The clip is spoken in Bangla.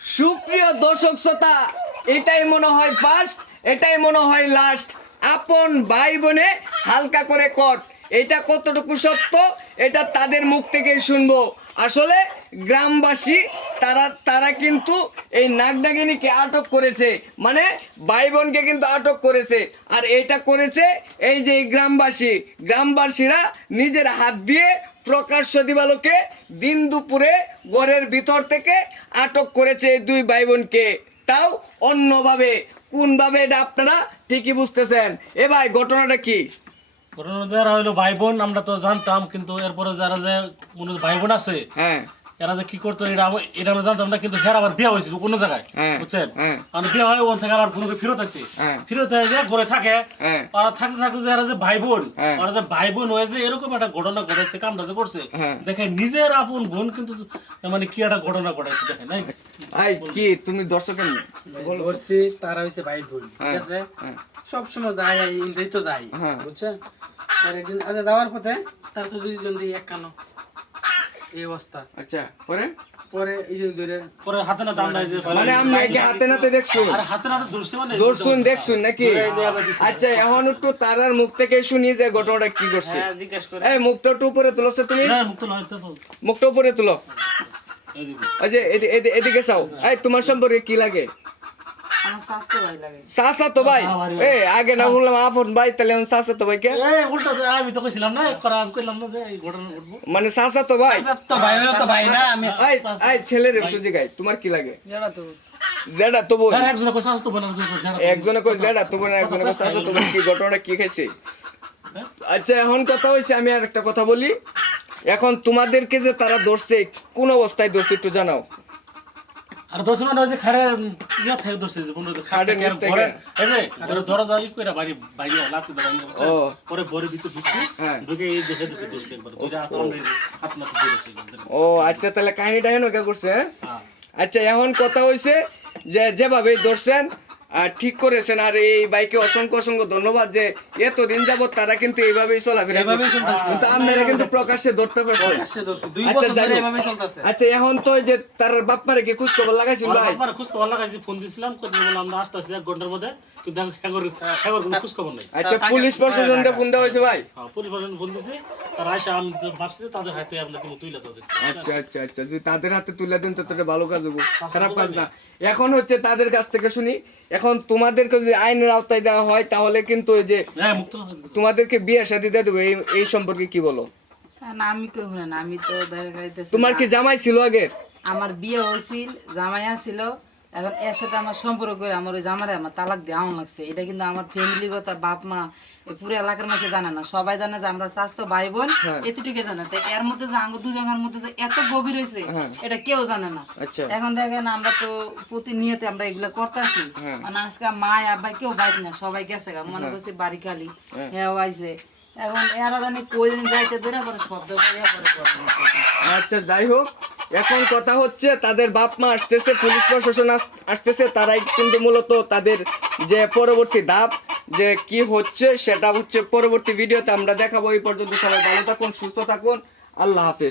সুপ্রিয় দর্শক শ্রোতা, এটাই মনে হয় ফার্স্ট, এটাই মনে হয় লাস্ট। আপন ভাই বোনে হালকা করে কট, এটা কতটুকু সত্য এটা তাদের মুখ থেকেই শুনবো। আসলে গ্রামবাসী তারা কিন্তু এই নাগনাগিনীকে আটক করেছে, মানে ভাই বোনকে কিন্তু আটক করেছে। আর এটা করেছে এই যে গ্রামবাসীরা নিজের হাত দিয়ে প্রকাশ্য দিবালোকে দিন দুপুরে ঘরের ভিতর থেকে আটক করেছে এই দুই ভাই বোনকে, তাও অন্যভাবে। কোনভাবে এটা আপনারা ঠিকই বুঝতেছেন। এ ভাই, ঘটনাটা কি? ঘটনা যারা হইলো ভাই বোন আমরা তো জানতাম, কিন্তু এরপরে যারা যে মনে ভাই বোন আছে হ্যাঁ, এরা যে কি করতো এটা আমরা জানতাম না, কিন্তু হের আবার বিয়ে হয়েছিল কোনো জায়গায়, বুঝছেন? মানে বিয়ে হয় ওখান থেকে আবার কোনো ফেরত আসে, ফেরত হয়ে যায় ঘরে থাকে। ওরা থাকতে থাকতে যে এরা যে ভাই বোন, ওরা যে ভাই বোন হয়ে যে এরকম একটা ঘটনা ঘটেছে, কামটা যে করছে দেখে নিজের আপন বোন কিন্তু মানে কি একটা ঘটনা ঘটাইছে দেখে নাই। ভাই কি তুমি দর্শকের বলছি তারা হইছে ভাই বোন, ঠিক আছে? সবসময় যায় ইন্দ্রাই তো যাই, বুঝছেন? আর একদিন আচ্ছা যাওয়ার পথে তার তো দুইজন দিয়ে এক কানো এই অবস্থা। আচ্ছা, পরে পরে এই যে ধরে পরে হাতে না দাম নাই যে মানে আমি কি হাতে নাতে দেখছো? আর হাতে না ধরছে মানে দেখছুন নাকি? আচ্ছা, এখন একটু তারার মুখ থেকে শুনি যে ঘটনাটা কি করছে। জিজ্ঞেস করে এই মুখটা একটু উপরে তুলছো তুমি, না মুক্ত নয় তো মুখটা উপরে তুলো। এইদিকে এই যে এদিকে চাও। এই তোমার সম্পর্কে কি লাগে? আমার স্বাস্থ্য ভাই লাগে। চাচা তো ভাই? এই আগে না বললাম আপন ভাই, তাহলে আমি চাচা তো ভাই কে? এই উল্টা তো আমি তো কইছিলাম না, আমি কইলাম না যে এই ঘটনা ঘটবো। মানে চাচা তো ভাই? তো ভাই হলো তো ভাই না আমি এই ছেলের একটু জিগাই, তোমার কি লাগে? যারা তো জেডা তো বোন। আর একজনে কইছে আসতো বনার জন্য যারা একজনে কই জেডা তো বোন, একজনে কই চাচা তো বোন। কি ঘটনাটা কি খাইছে? আচ্ছা, এখন কথা হইছে, আমি আর একটা কথা বলি। এখন তোমাদেরকে যে তারা ধরছে, কোন অবস্থায় ধরছে একটু জানাও। আর দর্শক মানে ওই যে খাড়ে ইয়া থেকে ধরছে যে বন্ধু খাড়ে নিচ থেকে। ঘরে এই যে ঘরে দরজা ই কইরা বাড়ি বাইরে লাথি দা বাইরে হচ্ছে। ও। পরে ঘরে ভিতরে ঢুকছি, হ্যাঁ। ঢুকে এই দেখে ধরছে একবার দুইটা হাত আমরা হাত না ধরেছে। ও আচ্ছা, তাহলে কাহিনীটা এমন কে করছে? হ্যাঁ? হ্যাঁ আচ্ছা, এখন কথা হইছে যে যেভাবে ধরছেন আর ঠিক করেছেন, আর এই বাইকে অসংখ্য অসংখ্য ধন্যবাদ যে এতদিন যাবত তারা কিন্তু এইভাবেই চলাফেরা করছে। কিন্তু আপনারা কিন্তু প্রকাশ্যে ধরতে পারছেন। সে দর্শক 2 আচ্ছা, বছর যাই ধরে হোক। এভাবে চলতেছে। আচ্ছা, এখন তো ওই যে তার বাপ মারে কি খোঁজ খবর লাগাইছিল ভাই? আমার খোঁজ খবর লাগাইছি, ফোন দিছিলাম, কই বললাম আমরা আসতেছি 1 ঘন্টার মধ্যে, কিন্তু হেগর কোনো খোঁজ খবর নাই। আচ্ছা, পুলিশ প্রশাসনকে ফোন দেওয়া হয়েছে ভাই? হ্যাঁ পুলিশ প্রশাসন ফোন দিছে, তারা আইসা আমি ভাবছি তাদের হাতে আমরা তুমি তুইলা তাদের। আচ্ছা আচ্ছা আচ্ছা, যদি তাদের হাতে তুলে দেন তো এটা ভালো কাজ হবো, খারাপ কাজ না। এখন হচ্ছে তাদের কাছ থেকে শুনি, এখন তোমাদেরকে যদি আইনের আওতায় দেওয়া হয় তাহলে কিন্তু ওই যে হ্যাঁ মুক্ত তোমাদেরকে বিয়ে শাদী দিয়ে দেবো, এই সম্পর্কে কি বলো? না, আমি কই না, আমি তো দেখা যাইতেছে তোমার কি জামাই ছিল আগে? আমার বিয়ে হয়েছিল, জামাই ছিল, এখন এর সাথে আমার সম্পর্ক করে আমার ওই জামারে আমার তালাক দিয়ে আউন লাগছে। এটা কিন্তু আমার ফ্যামিলিগত বাপ মা এই পুরো এলাকার মানুষ জানে না। সবাই জানে যে আমরা স্বাস্থ্য ভাই বোন, এতটুকু জানে। তো এর মধ্যে যে আঙ্গ দুজনের মধ্যে যে এত গভীর হয়েছে এটা কেউ জানে না। আচ্ছা, এখন দেখেন আমরা তো প্রতিনিয়ত আমরা এগুলা করতেছি, মানে আজকে মা আব্বা কেউ বাইক না, সবাই গেছে গা, মনে করছে বাড়ি খালি, হ্যাঁ আইছে। এখন এরা জানি কই দিন যাইতে ধরে পরে শব্দ করে আচ্ছা, যাই হোক, এখন কথা হচ্ছে তাদের বাপ মা আসতেছে, পুলিশ প্রশাসন আসতেছে, তারাই কিন্তু মূলত তাদের যে পরবর্তী ধাপ যে কি হচ্ছে সেটা হচ্ছে পরবর্তী ভিডিওতে আমরা দেখাবো। এই পর্যন্ত সবাই ভালো থাকুন, সুস্থ থাকুন, আল্লাহ হাফেজ।